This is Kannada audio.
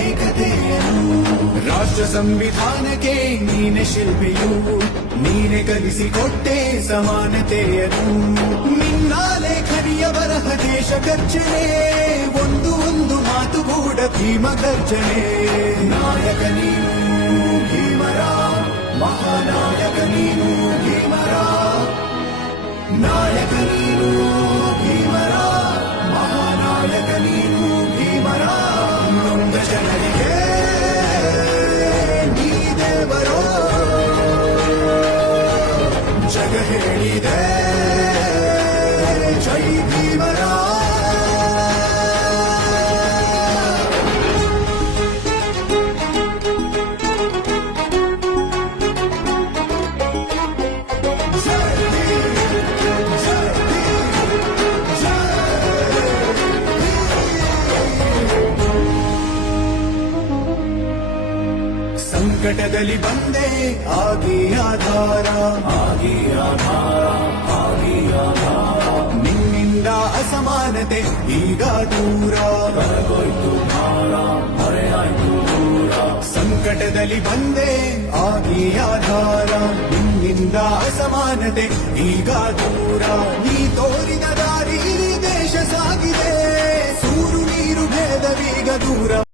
ಏಕತೆಯನ್ನು ರಾಷ್ಟ್ರ ಸಂವಿಧಾನಕ್ಕೆ ನೀನೆ ಶಿಲ್ಪಿಯು, ನೀನೆ ಕಲಿಸಿಕೊಟ್ಟೆ ಸಮಾನತೆಯನ್ನು. ನಿನ್ನ ಲೇಖನಿಯ ಬರಹ ದೇಶ ಗರ್ಜನೆ, ಒಂದು ಮಾತುಗೂಡ ಭೀಮ ಗರ್ಜನೆ. ನಾಯಕ ನೀನು ಭೀಮರ, ಮಹಾನಾಯಕ ನೀನು ಭೀಮರ, ನಾಯಕ ನೀನು ಭೀಮರ, ಮಹಾನಾಯಕ ನೀನು ಭೀಮರ. ನೊಂದ ಜನರಿಗೆ ನೀ ದೇವರೋ ಜಗ ಹೇಳಿದೆ ಜೈ ಭೀಮರ. ಸಂಕಟದಲ್ಲಿ ಬಂದೆ ಆಗಿ ಆಧಾರ, ಆಗಿ ಆಧಾರ, ಆಗಿ ಆಧಾರ. ನಿನ್ನಿಂದ ಅಸಮಾನತೆ ಈಗ ದೂರ, ಕರಗೋಯ್ತು ಭಾರ, ಹೊರೆಯಾಯ್ತು ದೂರ. ಸಂಕಟದಲ್ಲಿ ಬಂದೆ ಆಗಿ ಆಧಾರ, ನಿನ್ನಿಂದ ಅಸಮಾನತೆ ಈಗ ದೂರ. ನೀ ತೋರಿದ ದಾರಿ ದೇಶ ಸಾಗಿದೆ, ಸೂರು ನೀರು ಭೇದವೀಗ ದೂರ.